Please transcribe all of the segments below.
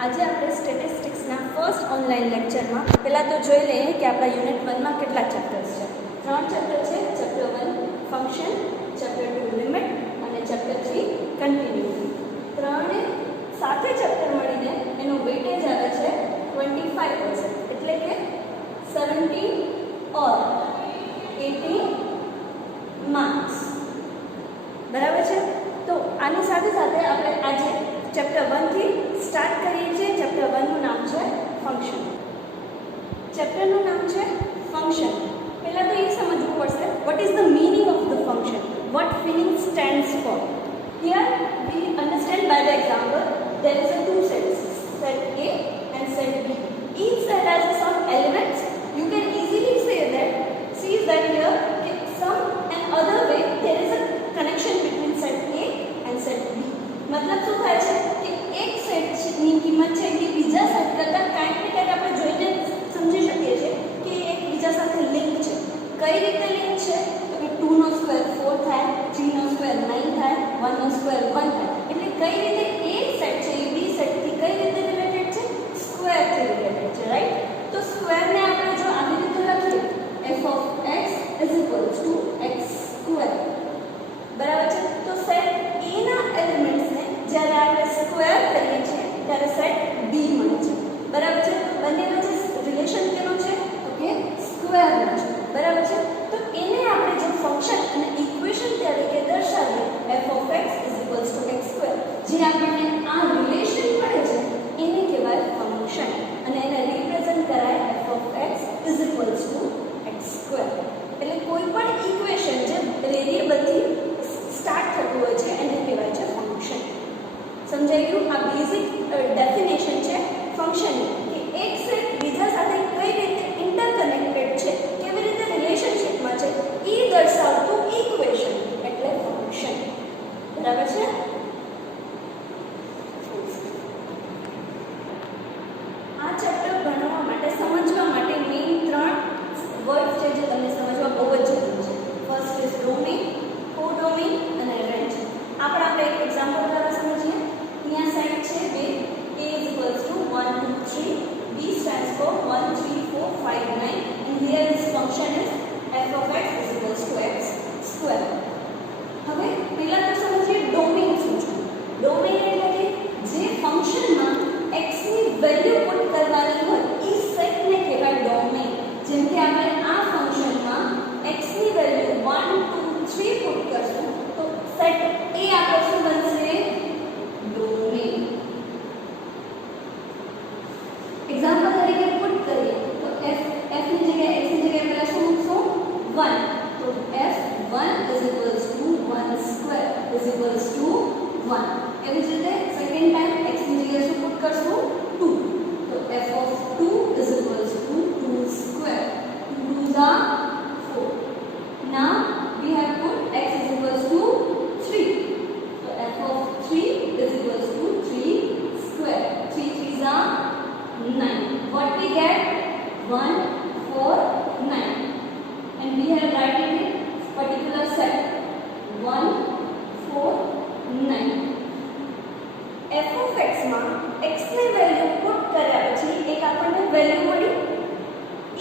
આજે આપણે સ્ટેટિસ્ટિક્સના first online લેક્ચરમાં પહેલાં તો જોઈ લઈએ કે આપણા યુનિટ 1માં કેટલા ચેપ્ટર્સ છે. 3 ચેપ્ટર છે. ચેપ્ટર 1 ફંક્શન, ચેપ્ટર 2 લિમિટ અને ચેપ્ટર 3 કન્ટિન્યુટી. ત્રણે સાથે ચેપ્ટર મળીને એનું વેટેજ આવે છે 25%, એટલે કે 17 ઓર 18 માર્ક્સ. બરાબર છે. તો આની સાથે સાથે આપણે આજે ચેપ્ટર 1 થી સ્ટાર્ટ કરીએ છીએ. ચેપ્ટર 1 નું નામ છે ફંક્શન. ચેપ્ટરનું નામ છે ફંક્શન. પહેલાં તો એ સમજવું પડશે what is the meaning of the function, what filling stands for. Here we understand by the example there is a two sets, set A and set B. Each set has some elements. You can easily say that, see that here some and other way there is a connection between set A and set B. मतलब શું થાય છે કે એક સેટની કિંમત છે કે બીજા સેટ કરતાં કાંઈક ને કાંઈક આપણે જોઈને સમજી શકીએ છીએ કે એક બીજા સાથે લિંક છે. કઈ રીતે લિંક છે તો કે 2 નો સ્ક્વેર 4 થાય, 3 નો સ્ક્વેર 9 થાય, 1 નો સ્ક્વેર 1 થાય. એટલે કઈ રીતે એ સેટ છે એ બી સેટથી કઈ રીતે રિલેટેડ છે? સ્ક્વેરથી રિલેટેડ છે, રાઈટ? તો સ્ક્વેરને આપણે જો આવી રીતે લખીએ f of x is equals to x square. બરાબર છે. તો સેટ A ના એલિમેન્ટ્સને જ્યારે આપણે સ્ક્વેર કરીએ છીએ ત્યારે સેટ B મળે છે. બરાબર છે. બંને વચ્ચે રિલેશન કેનો છે તો કે સ્ક્વેરનો છે. બરાબર છે. તો એને આપણે જો ફંક્શન અને ઇક્વેશન તરીકે દર્શાવીએ f of x is equals to x square, જે આપણને આ રિલેશન મળે છે એને કહેવાય ફંક્શન અને એને રિપ્રેઝન્ટ કરાય f of x is equals to x square. એટલે કોઈ પણ ઇક્વેશન જે વેરિયેબલથી સ્ટાર્ટ થતું હોય છે એને કહેવાય છે ફંક્શન. સમજાઈ ગયું? આ બેઝિક ડેફિનેશન છે ફંક્શનની કે એક સેટ બીજા સાથે કઈ રીતે ઇન્ટરકનેક્ટેડ છે, કેવી રીતે રિલેશનશિપમાં છે એ દર્શાવતું ઇક્વેશન એટલે ફંક્શન. બરાબર છે. આ ચેપ્ટર ભણવા માટે સમજવા માટે મેઇન 3 વર્ડ છે જે તમને સમજવા બહુ જ જરૂરી છે. ફર્સ્ટ ઇઝ ડોમેન, કોડોમેન અને રેન્જ. આપણે એક એક્ઝામ્પલ દ્વારા સમજીએ. અહીંયા સેટ છે બે, A is equals to 1 2 3, B stands for 1 3 4 5 9 and here this function is f of x is equals to x square. હવે પહેલા તો સમજીએ ડોમેન શું છે. ડોમેન એટલે કે જે ફંક્શનમાં x ની વેલ્યુ પુટ કરવાની હોય એ સેટને કહેવાય ડોમેન. જેમ કે આપણે આ ફંક્શનમાં x ની વેલ્યુ 1 2 3 પુટ કરશું તો સેટ A આપણો શું બનશે? ડોમેન. એક્ઝામ્પલ તરીકે પુટ કરીએ તો f ની જગ્યાએ x ની જગ્યાએ પહેલા શું મૂકશું? 1. તો f1 is equals to 1 square is equals to 1. એવી જ રીતે સેકન્ડ ટાઈમ x ની જગ્યાએ શું પુટ કરશું? 2. તો f of 2 is equals to 2 square. 2 is 4. Now we have put x is equals to 3. So f of 3 is equals to 3 square. 3 3s are 9. What we get? 1 4 9. And we have written it particular set 1 4 9. f of x માં x ની value put કર્યા પછી એક આપણને value મળી.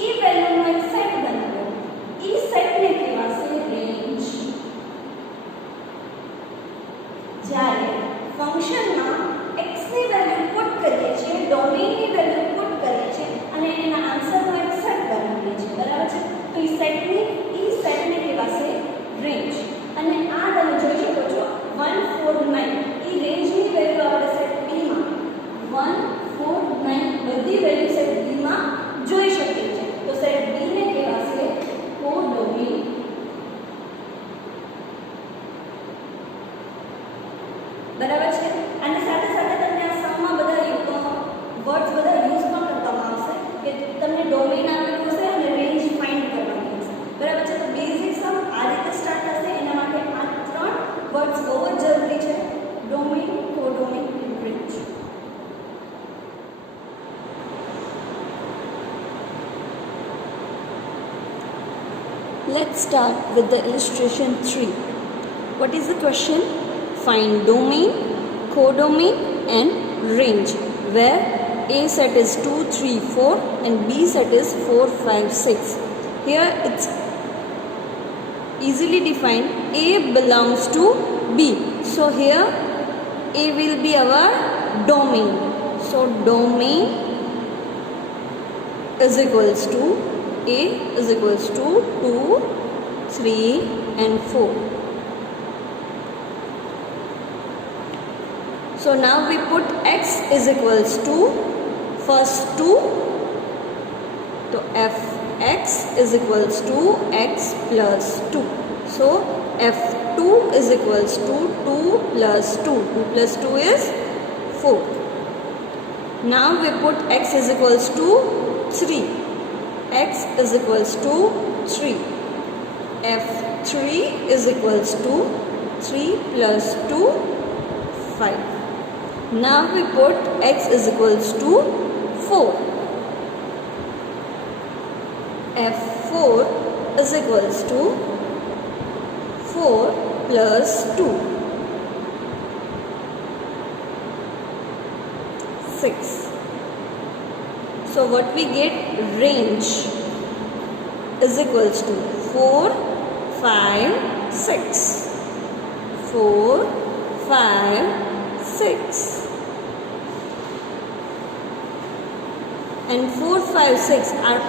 એ વેલ્યુનો એક set બનાવ્યો. એ સેટને કહેવાશે રેન્જ. જ્યારે ફંક્શનમાં x ની વેલ્યુ પુટ કરીએ છીએ, ડોમેનની વેલ્યુ પુટ કરીએ છીએ અને એના આન્સરનો એક સેટ બનાવીએ છીએ. બરાબર છે. તો એ સેટને કહેવાશે રેન્જ. અને આ તમે જોઈ શકો છો 1 4 9 એ રેન્જની વેલ્યુ આપણે સેટ B માં 1 4 9 બધી વેલ્યુ સેટ B માં જોઈ શકીએ છીએ. તો સેટ B ને કહેવાશે કોડોમેન. બરાબર છે. અને સાથે સાથે તમને આ સમમાં બધા વર્ડ્સ બધા યુઝ પણ કરવામાં આવશે કે તમને ડોમેન આપેલું હશે અને રેન્જ ફાઇન્ડ કરવાની હશે. બરાબર છે. તો બેઝિક સમ આ રીતે સ્ટાર્ટ થશે. એના માટે આ 3 વર્ડ્સ બહુ જ જરૂરી છે: ડોમેન, કોડોમેન અને range. Let's start with the illustration 3. What is the question? Find domain, codomain and range where A set is 2, 3, 4 and B set is 4, 5, 6. Here it's easily defined. A belongs to B. So here A will be our domain. So domain is equals to A is equals to 2, 3 and 4. So now we put x is equals to first 2. So fx is equals to x plus 2. So f2 is equals to 2 plus 2. 2 plus 2 is 4. Now we put x is equals to 3. X is equals to 3. f3 is equals to 3 plus 2, 5. Now we put x is equals to 4. f4 is equals to 4 plus 2, 6. So what we get, range is equals to 4, 5, 6. 4, 5, 6. And 4, 5, 6 are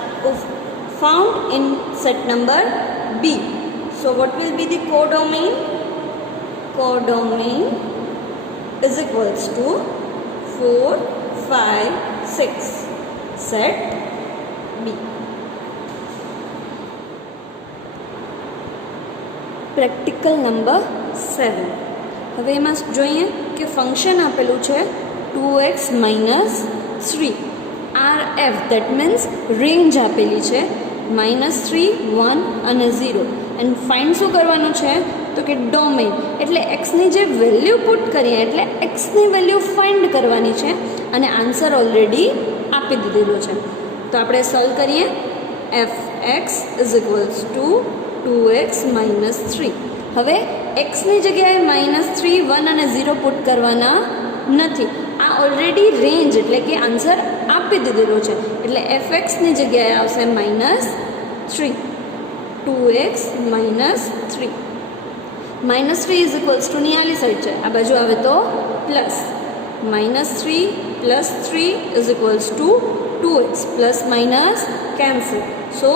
found in set number B. So what will be the codomain? Codomain is equals to 4, 5, 6. Set B. Practical number 7. હવે એમાં જોઈએ કે function આપેલું છે 2x - 3. RF that means range આપેલી છે -3, 1 અને 0. And find શું કરવાનું છે તો કે ડોમેન એટલે એક્સની જે વેલ્યુ પુટ કરીએ એટલે એક્સની વેલ્યુ ફાઇન્ડ કરવાની છે અને આન્સર ઓલરેડી આપી દીધેલો છે. તો આપણે સોલ્વ કરીએ. fx is equals to 2x - 3. હવે એક્સની જગ્યાએ -3, 1 અને 0 પુટ કરવાના નથી. આ ઓલરેડી રેન્જ એટલે કે આન્સર આપી દીધેલો છે એટલે fxની જગ્યાએ આવશે -3. 2x - 3. -3 ઇઝ ઇક્વલ્સ ટુ ની આલી સાઈડ છે, આ બાજુ આવે તો plus. -3 + 3 is equals to 2x plus minus cancel. So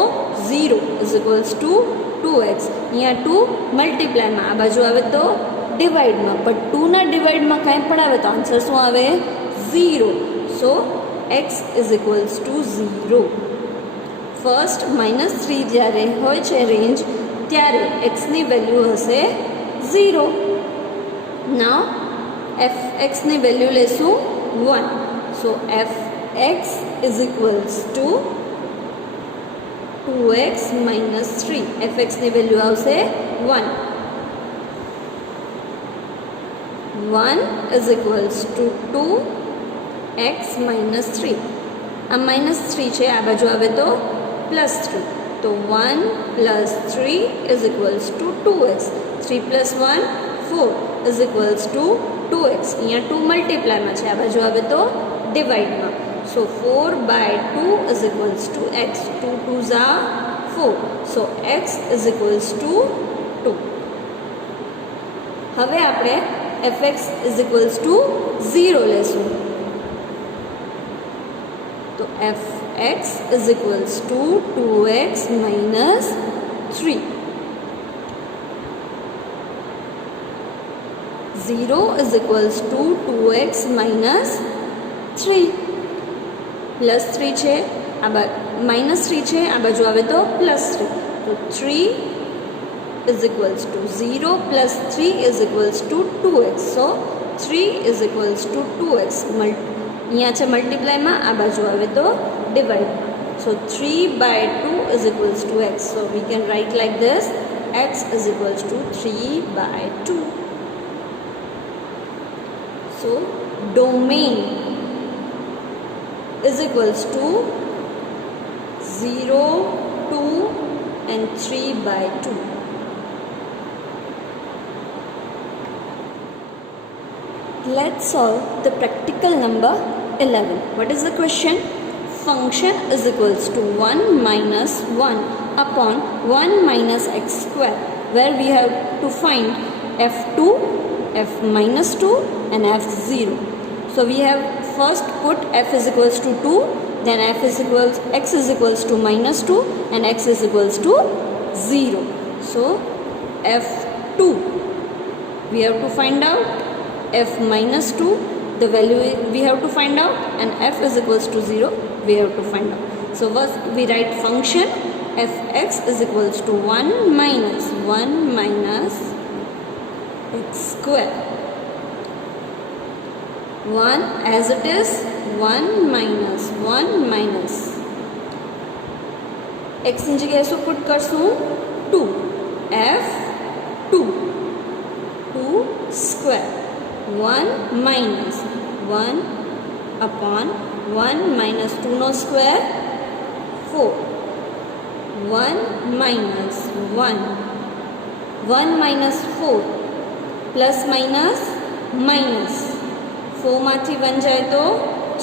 0 is equals to 2x. અહીંયા 2 મલ્ટીપ્લાયમાં, આ બાજુ આવે તો ડિવાઈડમાં, પણ 2ના ડિવાઈડમાં કાંઈ પણ આવે તો આન્સર શું આવે? 0. સો x is equals two 0. First -3 જ્યારે હોય છે રેન્જ ત્યારે એક્સની વેલ્યુ હશે 0. નાવ fxની વેલ્યુ લેશું 1. So fx is equals to 2x - 3. fxની વેલ્યુ આવશે 1. 1 ઇઝ ઇક્વલ્સ ટુ 2x - 3. આ -3 છે, આ બાજુ આવે તો +3. તો 1 + 3 is equals to 2x. 3 + 1 4 is equals to 2x. અહીંયા 2 મલ્ટીપ્લાયમાં છે, આ બાજુ આવે તો ડિવાઈડમાં. સો 4/2 is equals two x. 2 2s are 4. So x is equals two 2. હવે આપણે fx ઇઝ ઇક્વલ્સ ટુ 0 લેશું. તો fx is equals to 2x - 3. 0 is equals to 2x - 3. +3 છે, આ -3 છે, આ બાજુ આવે તો +3. તો 3 is equals two 0 + 3 is equals to 2x. So 3 is equals to 2x. અહીંયા છે મલ્ટીપ્લાયમાં, આ બાજુ આવે તો divide. So 3/2 is equals two x. So we can write like this. x is equals two 3/2. So domain is equals to 0, 2 and 3/2. Let's solve the practical number 11. What is the question? Function is equals to 1 minus 1 upon 1 minus x square, where we have to find f2, f minus 2 and f0. So we have first put f is equals to 2, then x is equals to minus 2 and x is equals to 0. So f2 we have to find out, f minus 2 the value we have to find out, and f is equals to 0 we have to find out. So first we write function fx is equals to 1 minus x square. 1 as it is, 1 minus x ની જગ્યાએ શું put કરશું? 2 f2 square 1 minus 1 upon 1 minus 2 no square 4 1 minus 1 minus 4 plus minus 4 માંથી 1 જાય તો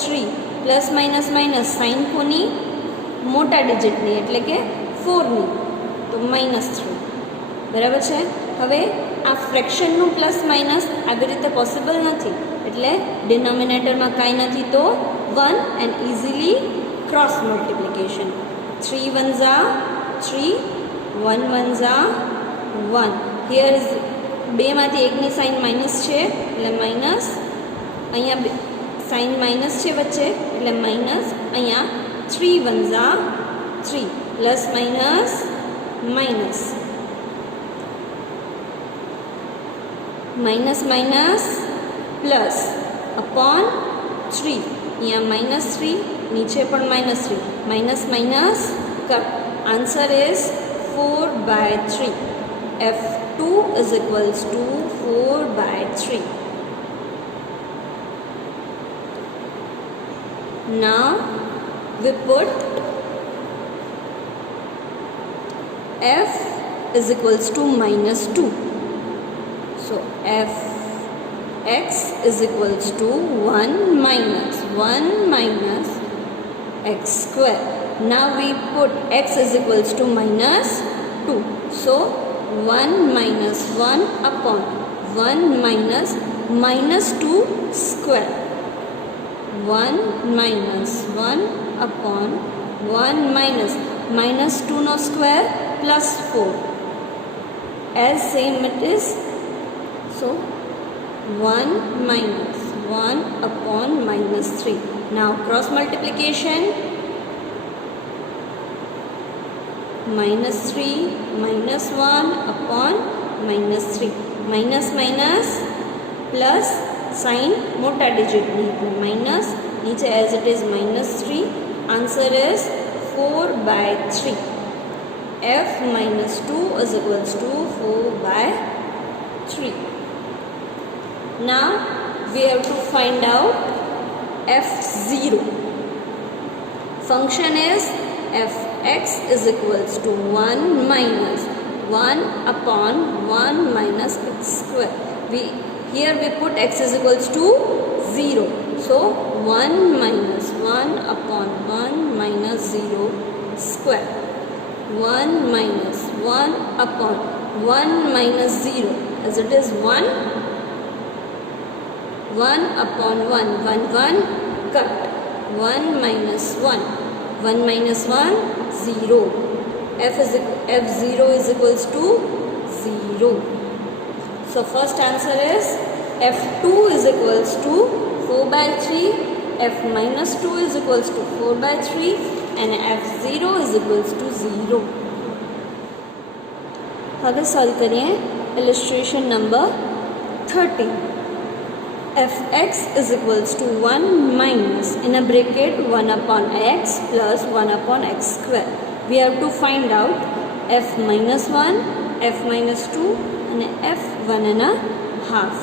3 plus minus sign કોની? મોટા ડિજિટની એટલે કે 4ની, તો -3. બરાબર છે. હવે આ ફ્રેક્શનનું પ્લસ માઇનસ આવી રીતે પોસિબલ નથી, એટલે ડિનોમિનેટરમાં કાંઈ નથી તો 1 and easily cross multiplication. 3 1s are 3, 1 1s are 1. Here is બેમાંથી એકની સાઇન માઇનસ છે એટલે માઇનસ, અહીંયા સાઇન માઇનસ છે વચ્ચે એટલે માઇનસ, અહીંયા 3 1s are 3 plus minus plus upon 3, અહીંયા -3 નીચે પણ -3, minus cut. Answer is 4/3. f2 is equals to 4/3. Now we put f is equals to -2. So f(x) is equals to 1 minus x square. Now we put x is equals to -2. So 1 minus 1 upon 1 minus -2 square. 1 minus 1 upon 1 minus 2 no square plus 4. As same it is. So 1 minus 1 upon -3. Now cross multiplication. -3 minus 1 upon -3. Minus plus sign મોટા ડિજિટની એટલે minus, નીચે as it is -3. Answer is 4/3. f minus 2 is equals to 4/3. Now we have to find out f0. Function is fx is equals to 1 minus 1 upon 1 minus x square. Here we put x is equals to 0. So 1 minus 1 upon 1 minus 0 square. 1 minus 1 upon 1 minus 0, as it is 1 upon 1 cut. 1 minus 1 0. f0 is equals to 0. So first answer is f2 is equals to 4/3, f minus 2 is equals to 4/3 and f0 is equals to 0. હવે solve કરીએ illustration number 13. fx is equals to 1 minus in a bracket 1 upon x plus 1 upon x square. We have to find out f minus 1, f minus 2 અને f1.5.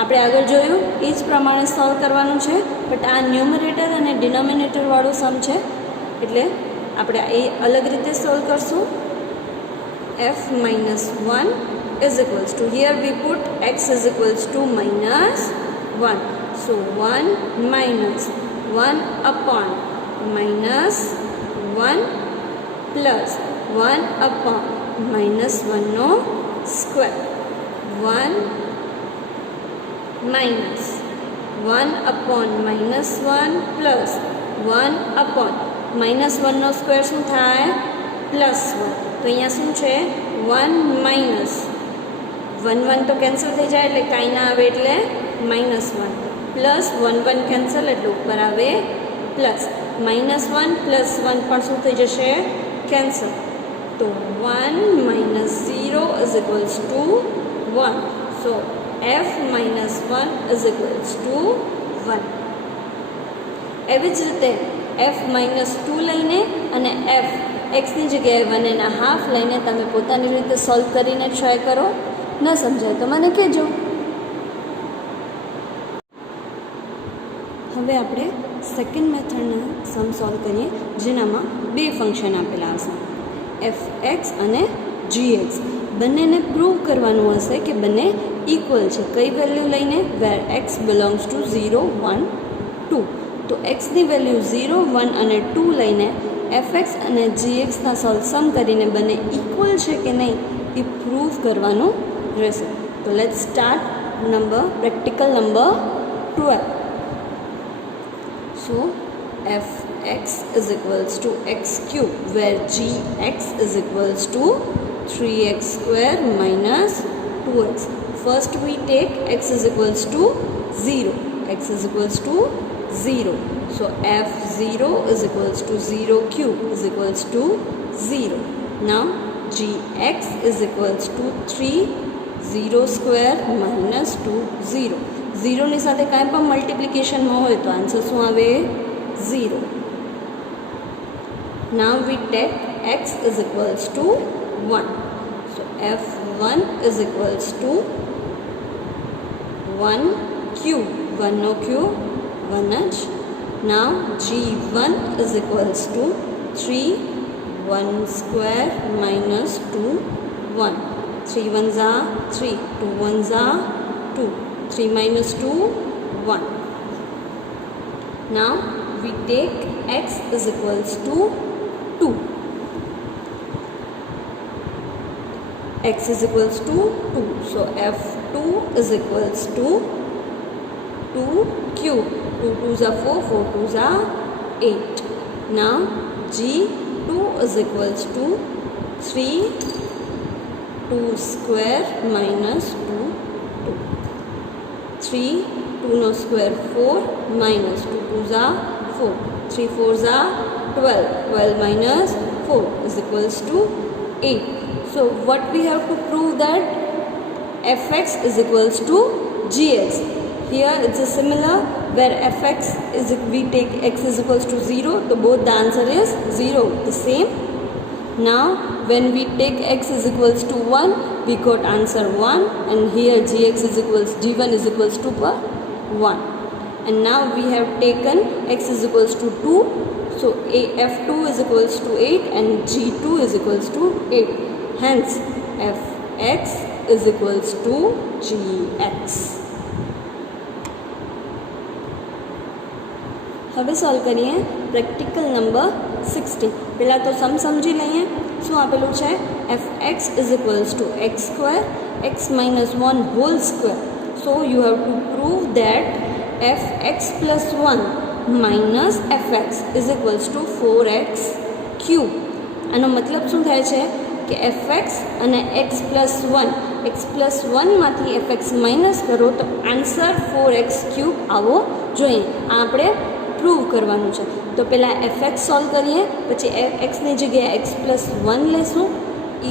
આપણે આગળ જોયું એ જ પ્રમાણે solve કરવાનું છે, બટ આ ન્યુમરેટર અને ડિનોમિનેટર વાળું સમ છે એટલે આપણે એ અલગ રીતે સોલ્વ કરશું. f minus 1 is equals to, here we put x is equals to -1. So 1 minus 1 upon -1 plus 1 upon -1 નો square 1 minus 1 upon -1 plus 1 upon -1 નો સ્ક્વેર શું થાય +1 તો અહીંયા શું છે 1 minus 1 1 તો કેન્સલ થઈ જાય એટલે કાંઈ ના આવે એટલે -1 પ્લસ 1 1 કેન્સલ એટલે ઉપર આવે પ્લસ -1 પ્લસ 1 પણ શું થઈ જશે કેન્સલ તો 1 minus 0 is equals to 1 so f minus 1 is equals to 1 એવી જ રીતે f minus 2 લઈને અને f xની જગ્યાએ 1.5 લઈને તમે પોતાની રીતે સોલ્વ કરીને ટ્રાય કરો ન સમજાય તો મને કહેજો હવે આપણે સેકન્ડ મેથડના સમ સોલ્વ કરીએ જેનામાં બે ફંક્શન આપેલા હશે fx અને gx બંનેને પ્રૂવ કરવાનું હશે કે બંને ઇક્વલ છે કઈ વેલ્યુ લઈને વેર x બિલોંગ્સ ટુ 0 1 2 તો xની વેલ્યુ 0 1 અને 2 લઈને fx અને gxના સોલ્વ સમ કરીને બંને ઇક્વલ છે કે નહીં એ પ્રૂવ કરવાનું રહેશે તો let's start practical number 12 so fx is equals to x cube where gx is equals to 3x square minus 2x. First we take x is equals to 0. X is equals to 0. So f0 is equals to 0 cube is equals to 0. Now gx is equals to 3 0 square minus 2 0. 0 ની સાથે કાંઈ પણ મલ્ટિપ્લિકેશનમાં હોય તો answer શું આવે 0. Now we take x is equals to 1. So f1 is equals to 1 cube. 1 no cube, 1 h. Now g1 is equals to 3 1 square minus 2 1. 3 1s are 3, 2 1s are 2. 3 minus 2 1. Now we take x is equals to 2. X is equals to 2. So f2 is equals to 2 cube. 2 2s are 4, 4 2s are 8. Now g2 is equals to 3 2 square minus 2 2. 3 2 no square 4 minus 2 2s are 4 3 4s are 12 12 minus 4 is equals to 8. So what we have to prove that fx is equals to gx. Here it's a similar where fx is we take x is equals to 0 so both the answer is 0 the same. Now when we take x is equals to 1 we got answer 1 and here gx is equals g1 is equals to 1 and now we have taken x is equals to 2 so f2 is equals to 8 and g2 is equals to 8 hence fx is equals to gx. હવે solve કરીએ practical number 16 પહેલાં તો સમ સમજી લઈએ શું આપેલું છે fx is equals to x square x minus 1 whole square. So you have to prove that fx plus 1 minus fx is equals to 4x cube. આનો મતલબ શું થાય છે કે fx અને x plus 1 માંથી fx માઇનસ કરો તો આન્સર 4x ક્યુબ આવો જોઈએ. આ આપણે પ્રૂવ કરવાનું છે તો પહેલાં fx સોલ્વ કરીએ પછી xની જગ્યાએ x plus 1 લેશું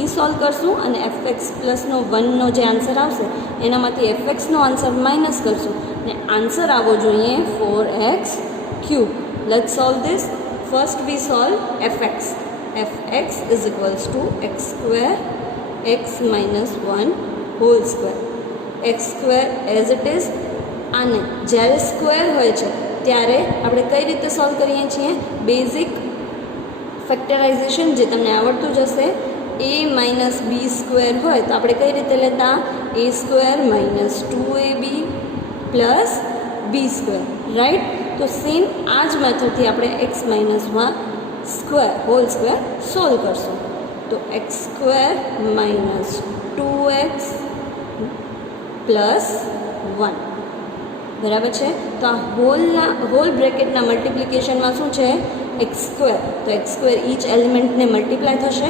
એ સોલ્વ કરશું અને fx પ્લસનો 1નો જે આન્સર આવશે એનામાંથી fxનો આન્સર માઇનસ કરશું અને આન્સર આવવો જોઈએ 4x cube. Let's solve this. First V solve fx. fx is equals to x square x minus 1 whole square. x square as it is. અને જ્યારે સ્ક્વેર હોય છે ત્યારે આપણે કઈ રીતે સોલ્વ કરીએ છીએ બેઝિક ફેક્ટરાઇઝેશન જે તમને આવડતું જ હશે a માઇનસ બી સ્ક્વેર હોય તો આપણે કઈ રીતે લેતા a square minus 2ab plus B square right. તો સેમ આ જ મેથડથી આપણે x minus 1 square whole square solve કરશું. તો x square minus 2x plus 1 બરાબર છે. તો આ હોલ બ્રેકેટના મલ્ટિપ્લિકેશનમાં શું છે? X square. તો એક્સ સ્ક્વેર ઈચ એલિમેન્ટને મલ્ટીપ્લાય થશે.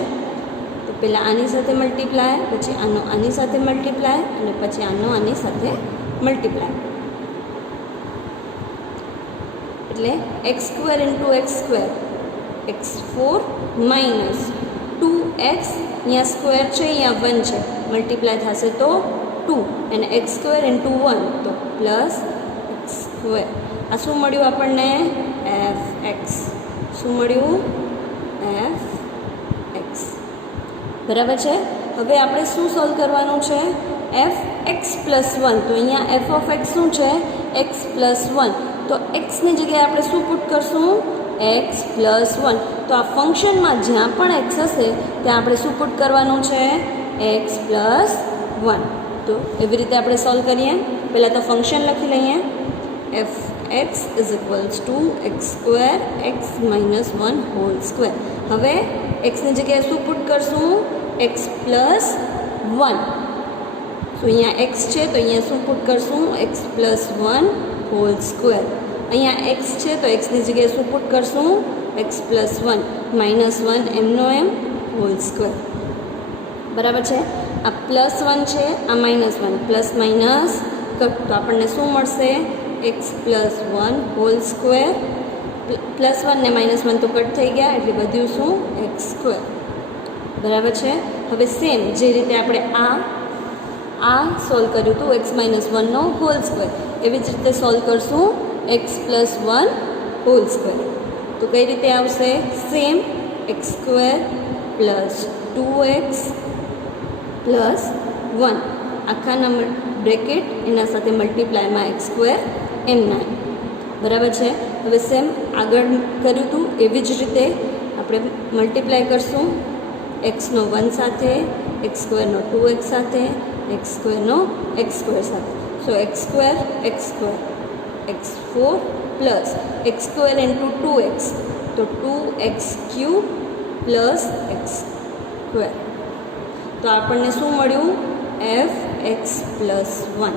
તો પહેલાં આની સાથે મલ્ટીપ્લાય, પછી આનો આની સાથે મલ્ટીપ્લાય અને પછી આનો આની સાથે મલ્ટીપ્લાય. એટલે x square into x square x4 minus 2x, અહીંયા સ્ક્વેર છે અહીંયા 1 છે, મલ્ટીપ્લાય થશે તો 2 અને એક્સ સ્ક્વેર ઇન્ટુ 1 તો પ્લસ એક્સ સ્ક્વેર. આ શું મળ્યું આપણને? F x. શું મળ્યું? F x. બરાબર છે. હવે આપણે શું સોલ્વ કરવાનું છે? F x plus 1. તો અહીંયા એફ ઓફ એક્સ શું છે? X plus 1. તો એક્સની જગ્યાએ આપણે શું પુટ કરશું? X plus 1. તો આ ફંક્શનમાં જ્યાં પણ એક્સ હશે ત્યાં આપણે શું પુટ કરવાનું છે? X plus 1. તો એવી રીતે આપણે સોલ્વ કરીએ. પહેલાં તો ફંક્શન લખી લઈએ. F x is equals two x square x minus 1 whole square. હવે એક્સની જગ્યાએ શું પુટ કરશું? X plus 1. તો અહીંયા એક્સ છે તો અહીંયા શું પુટ કરશું? X plus 1 whole square. અહીંયા એક્સ છે તો એક્સની જગ્યાએ શું પુટ કરશું? એક્સ પ્લસ 1 માઇનસ 1 એમનો એમ હોલ સ્ક્વેર. બરાબર છે. આ પ્લસ 1 છે, આ માઇનસ 1, પ્લસ માઇનસ કટ. તો આપણને શું મળશે? X plus 1 whole square. Plus 1 ને માઇનસ 1 તો કટ થઈ ગયા એટલે વધ્યું શું? X square. બરાબર છે. હવે સેમ જે રીતે આપણે આ સોલ્વ કર્યું હતું એક્સ માઇનસ 1નો હોલ સ્ક્વેર, એવી જ રીતે સોલ્વ કરશું એક્સ પ્લસ 1 હોલ સ્ક્વેર. તો કઈ રીતે આવશે? Same x square plus 2x plus 1 આખાના બ્રેકેટ એના સાથે મલ્ટીપ્લાયમાં એક્સ સ્ક્વેર એમના. બરાબર છે. હવે સેમ આગળ કર્યું હતું એવી જ રીતે આપણે મલ્ટીપ્લાય કરશું એક્સનો 1 સાથે, એક્સ સ્ક્વેરનો 2x સાથે, એક્સ સ્ક્વેરનો એક્સ સ્ક્વેર સાથે. So x square x4 plus x square into 2x તો 2x³ પ્લસ એક્સ સ્ક્વેર. તો આપણને શું મળ્યું? F x plus 1.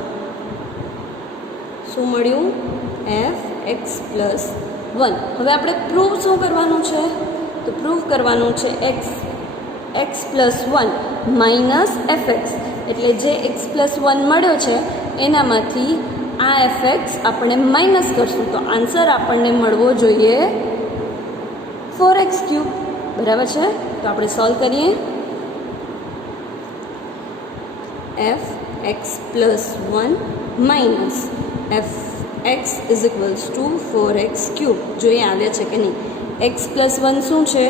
શું મળ્યું? F x plus 1. હવે આપણે પ્રૂવ શું કરવાનું છે? તો પ્રૂવ કરવાનું છે x plus 1 minus F x. એટલે જે એક્સ પ્લસ 1 મળ્યો છે એનામાંથી આ એફ એક્સ આપણે માઇનસ કરશું તો આન્સર આપણને મળવો જોઈએ 4x³. બરાબર છે. તો આપણે સોલ્વ કરીએ. F x plus 1 minus F x is equals to 4x³. જોઈએ આવ્યા છે કે નહીં. એક્સ પ્લસ 1 શું છે?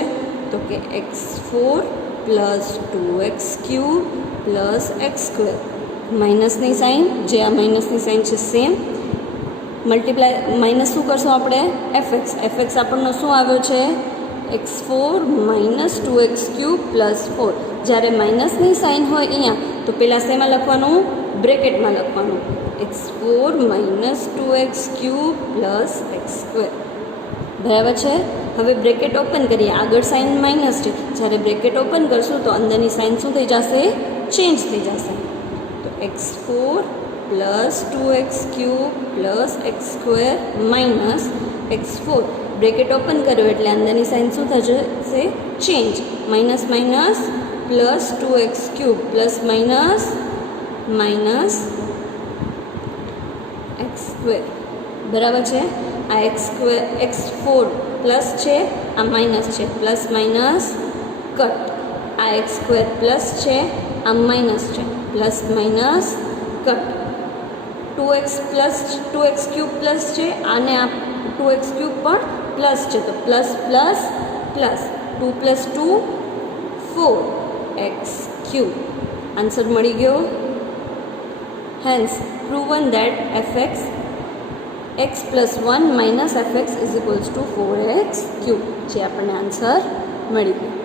તો કે x4 plus 2x³ plus x square. માઇનસની સાઇન, જે આ માઇનસની સાઇન છે સેમ. મલ્ટીપ્લાય માઇનસ શું કરશું આપણે? એફ એક્સ આપણનો શું આવ્યો છે? x4 minus 2x³ plus 4. જ્યારે માઇનસની સાઇન હોય અહીંયા તો પહેલાં શેમાં લખવાનું? બ્રેકેટમાં લખવાનું. x4 minus 2x³ plus x square. બરાબર છે. હવે બ્રેકેટ ઓપન કરીએ. આગળ સાઇન માઇનસ છે, જ્યારે બ્રેકેટ ઓપન કરશું તો અંદરની સાઇન શું થઈ જશે? ચેન્જ થઈ જશે. તો x4 plus 2x³ plus x square minus x4. Bracket open કર્યો એટલે અંદરની સાઇન શું થશે? Change. Minus minus plus 2x³ plus minus x square. બરાબર છે. આ x4 પ્લસ છે, આ માઇનસ છે, પ્લસ માઇનસ કટ. આ એક્સ સ્ક્વેર પ્લસ છે, આ માઇનસ છે, plus minus cut. 2x³ plus છે અને આ 2x³ પણ પ્લસ છે તો plus plus plus 2 plus 2 4x³. Answer મળી ગયો. Hence proven that fx x plus 1 minus fx is equals to 4x³. જે આપણને આન્સર મળી ગયો.